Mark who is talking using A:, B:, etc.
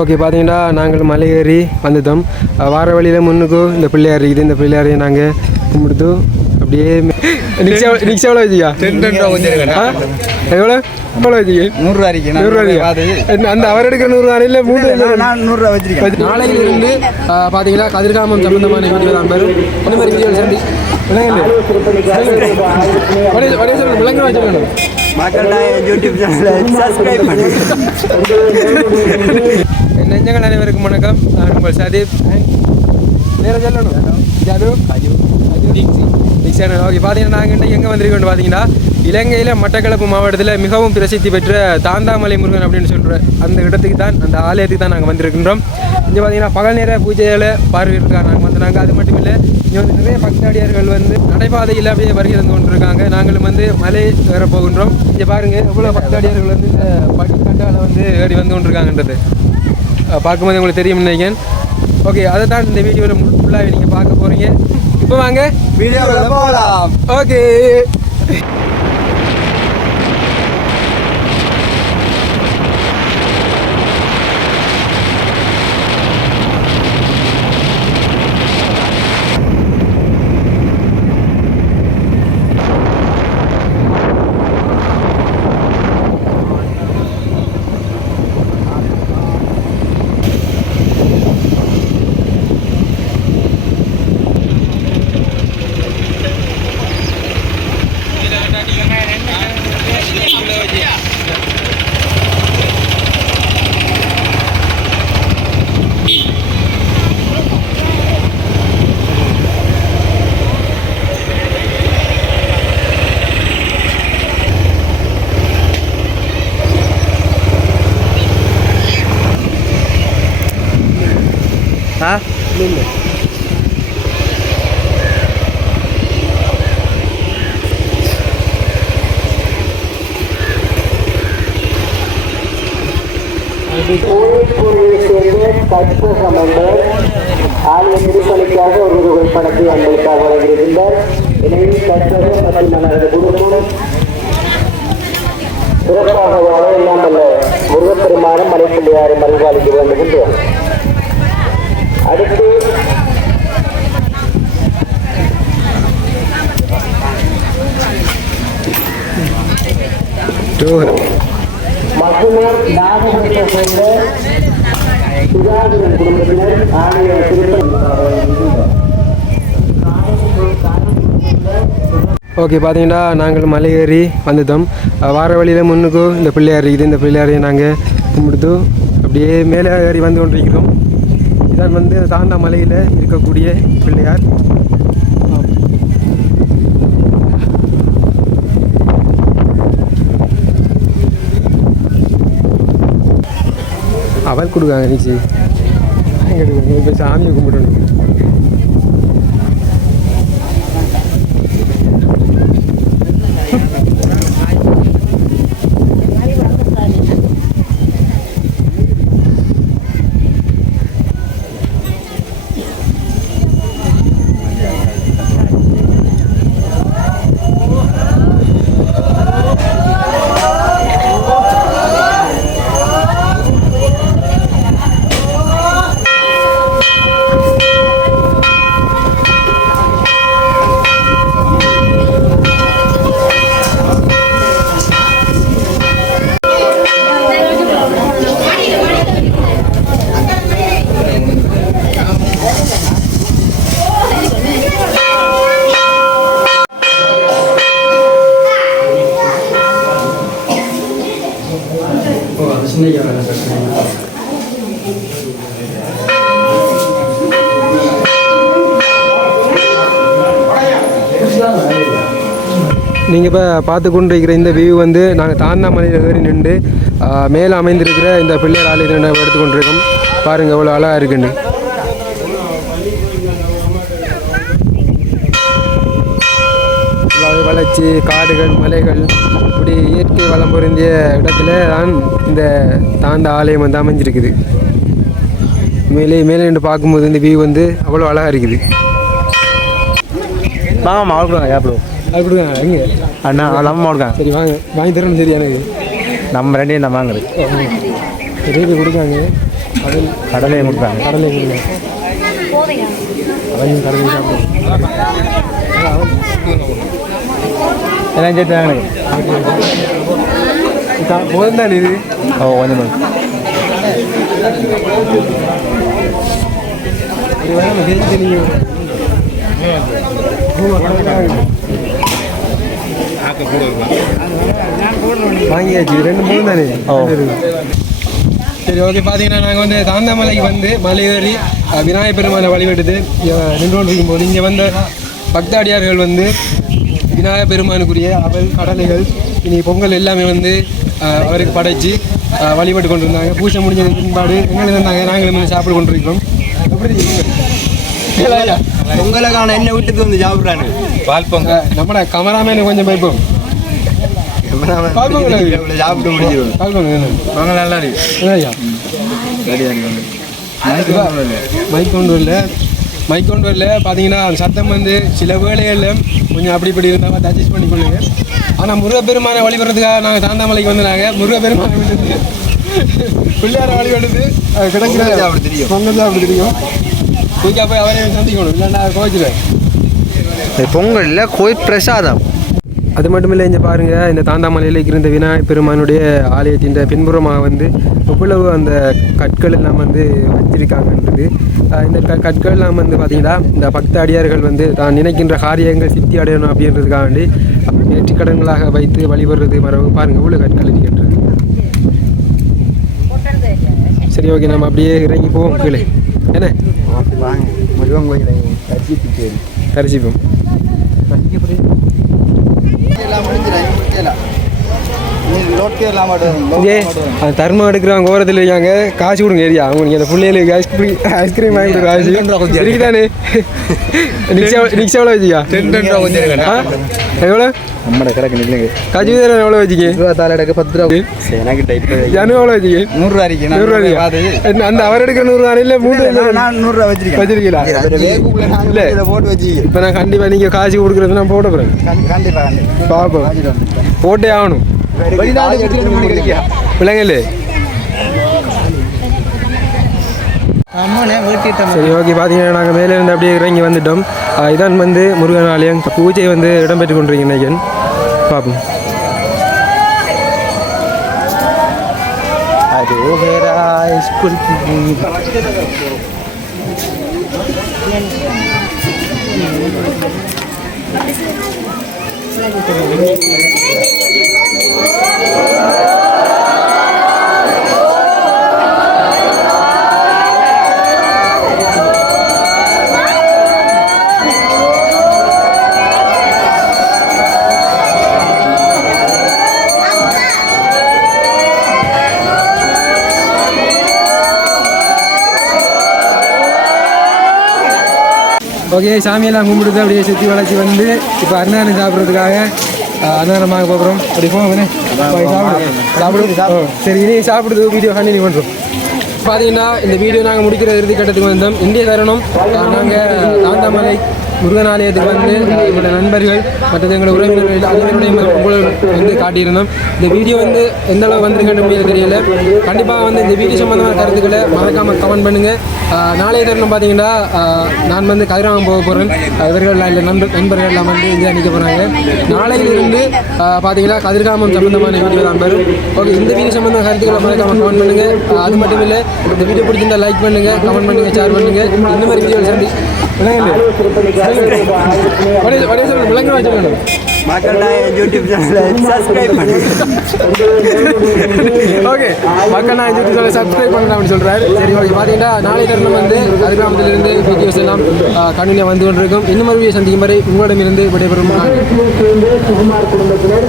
A: Okay பார்த்தீங்கன்னா நாங்கள் மலை ஏறி வந்துட்டோம் வார வழியில் முன்னுக்கு இந்த பிள்ளையார் இருக்குது. இந்த பிள்ளையாரையை நாங்கள் கும்பிடுத்து அப்படியே நிக்ஷா நிக்ஷா எவ்வளோ வச்சிக்கா எவ்வளோ எவ்வளோ வச்சிக்க.
B: நூறுரூவா இருக்கு
A: நூறுரூவா என்ன, அந்த அவர் எடுக்கிற நூறுரூவா இல்லை மூணு
B: நூறுரூவா வச்சிருக்கேன்.
A: நாளையிலிருந்து பார்த்தீங்கன்னா கதிர்காமம் சம்பந்தமான வீடியோ தான். பெறும் இந்த மாதிரி வீடியோ சந்தி விளங்க வச்சுக்கணும்
B: மக்கள்கிட்ட யூடியூப் சேனலை சப்ஸ்கிரைப் பண்ணுங்க
A: நெஞ்சங்கள் அனைவருக்கும் வணக்கம் நான் உங்கள் சதீப் வேற சொல்லணும் ஜாது அஜு அஜு தீக்ஷி தீக்ஷி ஓகே பார்த்தீங்கன்னா நாங்கள் எங்கே வந்திருக்கோம்னு பார்த்தீங்கன்னா இலங்கையில் மட்டக்களப்பு மாவட்டத்தில் மிகவும் பிரசித்தி பெற்ற தாந்தாமலை முருகன் அப்படின்னு சொல்கிற அந்த இடத்துக்கு தான் அந்த ஆலயத்துக்கு தான் நாங்கள் வந்திருக்கின்றோம். இங்கே பார்த்தீங்கன்னா பகல் நேர பூஜைகளை பார்வையிட்டிருக்காங்க. நாங்கள் வந்து நாங்கள் அது மட்டும் இல்லை இங்கே வந்து நிறைய பக்தாடியார்கள் வந்து நடைபாதையில் அப்படியே வருகை தந்து கொண்டிருக்காங்க. நாங்களும் வந்து மலை ஏற போகின்றோம். இங்கே பாருங்கள் எவ்வளோ பக்தாடியார்கள் வந்து இந்த படிக்கட்டால் வந்து ஏறி வந்து கொண்டிருக்காங்கன்றது. பார்க்கும்போது உங்களுக்கு தெரியும் நினைக்கிறேன். ஓகே அதை தான் இந்த வீடியோவில் ஃபுல்லாக நீங்கள் பார்க்க போகிறீங்க இப்போ வாங்க.
B: போகலாம்.
A: ஓகே
B: ஆ?
C: ஆலய திருப்பணிக்காக ஒரு பணத்தை அன்பளிப்பாக வழங்கியிருந்தார் எனவே கற்பகம் மற்றும் மன்னரது குடும்பம் சிறப்பாக வாழ இல்லாமல் முருகப்பெருமானும் மலைப்பிள்ளையாரும் வேண்டுகின்றோம் அடுத்து மகுனர் நாகபுரத்தை சேர்ந்த சுதாகரன் குடும்பத்தினர் ஆலய திருப்பணி
A: ஓகே பார்த்தீங்கன்னா நாங்கள் மலை ஏறி வந்துட்டோம் வார வழியில் முன்னுக்கு இந்த பிள்ளையார் இருக்குது. இந்த பிள்ளையாரையும் நாங்கள் கும்பிடுத்து அப்படியே மேலே ஏறி வந்து கொண்டிருக்கிறோம். இதான் வந்து தாண்டா மலையில் இருக்கக்கூடிய பிள்ளையார். அவள் கொடுக்காங்க நிச்சி இப்போ சாமியை கும்பிடணும். நீங்கள் இப்போ பார்த்து கொண்டிருக்கிற இந்த வியூ வந்து நாங்கள் தாண்டாமலையில் ஏறி நின்று மேலே அமைந்திருக்கிற இந்த பிள்ளையார் ஆலயத்தை நாங்கள் எடுத்துக்கொண்டிருக்கோம். பாருங்கள் எவ்வளோ அழகாக இருக்குன்னு. வளர்ச்சி காடுகள் மலைகள் இப்படி இயற்கை வளம் பொருந்திய இடத்துல தான் இந்த தாண்ட ஆலயம் வந்து அமைஞ்சிருக்குது. மேலே மேலே நின்று பார்க்கும்போது இந்த வியூ வந்து அவ்வளோ அழகாக இருக்குது.
B: வாங்க மாவு கொடுங்க கேப்லோ
A: அது கொடுங்க எங்கே?
B: அண்ணா நம்ம கொடுங்க
A: சரி வாங்க. வாங்கி தரணும் சரி எனக்கு.
B: நம்ம ரெண்டையும் நம்ம வாங்குறது.
A: பேர் கொடுக்காங்க. கடல்.
B: கடலையை கொடுத்தாங்க
A: கடலை மீன் அதையும் கடலை சாப்பிடுவோம்
B: எல்லாம் சேர்த்து
A: போதும் தான் இது
B: ஓ கொஞ்சம்
A: வாங்கியாச்சு ரெண்டு மூணு தானே
B: ஓ.
A: சரி ஓகே பார்த்தீங்கன்னா நாங்கள் வந்து தாந்தாமலைக்கு வந்து மலை ஏறி அஹ், விநாயகர் பெருமானை வழிபட்டுட்டு இங்க நின்று கொண்டிருக்கும் போது இங்கே வந்த பக்தாடியார்கள் வந்து விநாயகர் பெருமானுக்குரிய அவல் கடலைகள் இனி பொங்கல் எல்லாமே வந்து அவருக்கு படைச்சு வழிபட்டு கொண்டிருந்தாங்க. பூஜை முடிஞ்சது பின்பாடு எங்களுக்கு இருந்தாங்க நாங்களும் வந்து சாப்பிட்டு கொண்டிருக்கிறோம். எப்படி?
B: பொங்கலை காண என்ன விட்டுட்டு வந்து சாப்பிட்றானு பால்
A: அஹ், நம்மட கமராமேனு கொஞ்சம் அது.
B: சாப்பிட்டு முடிஞ்சிடும்? பொங்கல் நல்லா இருக்கு.
A: ஏலாயா? மைக் கொண்டு வரல. மைக் கொண்டு வரல. பார்த்தீங்கன்னா சத்தம் வந்து சில வேலைகளில் கொஞ்சம் அப்படி இப்படி இருந்தால் அட்ஜஸ்ட் பண்ணிக்கொள்ளுங்க. ஆனால் முருகப்பெருமானை வழிபடுறதுக்காக நாங்கள் தாந்தாமலைக்கு வந்தாங்க முருகப்பெருமானை விட்டுட்டு பிள்ளையார வழிபடுது. அது கிடைக்கிற
B: பொங்கல் சாப்பிட தெரியும்.
A: பொங்கல் சாப்பிட தெரியும். குயிக்காக போய் அவரையும் சந்திக்கணும். இல்லைன்னா கோச்சில்
B: பொங்கல்ல கோயில் பிரசாதம்.
A: அது மட்டும் இல்லை இங்கே பாருங்கள் இந்த தாந்தாமலையில் இருந்த விநாயகர் பெருமானுடைய ஆலயத்தின் பின்புறமாக வந்து எவ்வளவு அந்த கற்கள் எல்லாம் வந்து வச்சிருக்காங்கன்றது. இந்த க கற்கள் எல்லாம் வந்து பார்த்திங்கன்னா இந்த பக்த அடியார்கள் வந்து தான் நினைக்கின்ற காரியங்கள் சித்தி அடையணும் அப்படின்றதுக்காக வேண்டி நேற்றுக்கடன்களாக வைத்து வழிபடுறது மரபு பாருங்கள் இவ்வளோ கற்கள் இருக்கின்றது. சரி ஓகே நம்ம அப்படியே இறங்கி போவோம் கீழே. என்ன?
B: முருகன் கோயிலை தரிசித்து
A: தரிசிப்போம்.
B: எல்லாம் முடிஞ்சிடும் லோட்டே
A: இங்கே அந்த தர்மம் எடுக்கிறவங்க ஓரத்தில் இருக்காங்க காசு கொடுங்க ஏரியா. அவங்க நீங்கள் அந்த பிள்ளைகளுக்கு ஐஸ்கிரீம் ஐஸ்கிரீம் வாங்கி கொடுக்குற காசு. இருக்குதானே நிக்ஷா நிக்ஷா எவ்வளோ வச்சிக்கா எவ்வளோ
B: நம்மட கிடக்கு நில்லுங்க
A: காசு வீதம் எவ்வளோ வச்சிக்க
B: இருபத்தாறு எடுக்க பத்து ரூபா. எனக்கு டைப்
A: ஜனு எவ்வளோ வச்சிக்க
B: நூறுரூவா இருக்கு
A: நூறுரூவா என்ன அந்த அவர் எடுக்கிற நூறுரூவா இல்லை மூணு
B: நான் நூறுரூவா வச்சிருக்கேன்.
A: வச்சிருக்கீங்களா?
B: இல்ல
A: இல்ல.
B: இதை போட்டு வச்சு
A: இப்போ நான் கண்டிப்பாக நீங்கள் காசு கொடுக்குறது நான் போட போகிறேன்
B: கண்டிப்பா கண்டிப்பா.
A: பார்ப்போம் போட்டே ஆகணும். பிள்ளைங்களே. சரி ஓகே பார்த்தீங்கன்னா நாங்கள் மேலே இருந்து அப்படியே இறங்கி வந்துட்டோம். இதான் வந்து முருகன் ஆலயம். பூஜை வந்து இடம்பெற்று கொண்டிருக்கீங்க நினைக்கிறேன் பார்ப்போம்
B: அது
A: ஓகே சாமியெல்லாம் கும்பிடுது அப்படியே சுற்றி வளைச்சி வந்து இப்போ அன்னதானம் சாப்பிட்றதுக்காக வாங்க போகிறோம். அப்படி போங்க சாப்பிடு சாப்பிடு சரி இனி சாப்பிடுது வீடியோ கண்டினியூ பண்ணுறோம் பார்த்தீங்கன்னா இந்த வீடியோ நாங்கள் முடிக்கிற இறுதி கட்டத்துக்கு வந்தோம். இந்திய தருணம் நாங்கள் தாந்தாமலை முருகன் ஆலயத்துக்கு வந்து எங்களோட நண்பர்கள் மற்றது எங்களோட உறவினர்கள் அனைவருடைய உங்களை வந்து காட்டியிருந்தோம். இந்த வீடியோ வந்து எந்த அளவு வந்திருக்கணும் தெரியல. கண்டிப்பாக வந்து இந்த வீடியோ சம்மந்தமான கருத்துக்களை மறக்காமல் கமெண்ட் பண்ணுங்கள் நாளைய தருணம் பார்த்தீங்கன்னா நான் வந்து கதிராமம் போக போகிறேன் இவர்கள் இல்லை நண்பர் நண்பர்கள் எல்லாம் வந்து இங்கே நிற்க போகிறாங்க நாளையிலிருந்து பார்த்தீங்கன்னா கதிர்காமம் சம்மந்தமான வீடியோ தான் பெறும் ஓகே இந்த வீடியோ சம்மந்தமான கருத்துக்களை மறக்காமல் கமெண்ட் பண்ணுங்கள் அது மட்டும் இல்லை இந்த வீடியோ பிடிச்சிருந்தா லைக் பண்ணுங்கள் கமெண்ட் பண்ணுங்கள் ஷேர் பண்ணுங்கள் இந்த மாதிரி வீடியோ சந்தி ஓகே. மக்கள் நான் யூடியூப் சேனல் சப்ஸ்கிரைப் பண்ணலாம் அப்படின்னு சொல்கிறாரு சரி ஓகே. பார்த்தீங்கன்னா நாளை தருணம் வந்து கதிர்காமத்திலிருந்து வீடியோஸ் எல்லாம் கண்டினியூ வந்து கொண்டிருக்கும். இன்னும் வீடியோ சந்திக்கும் வரை உங்களிடமிருந்து விடைபெறும்.
C: குடும்பத்தினர்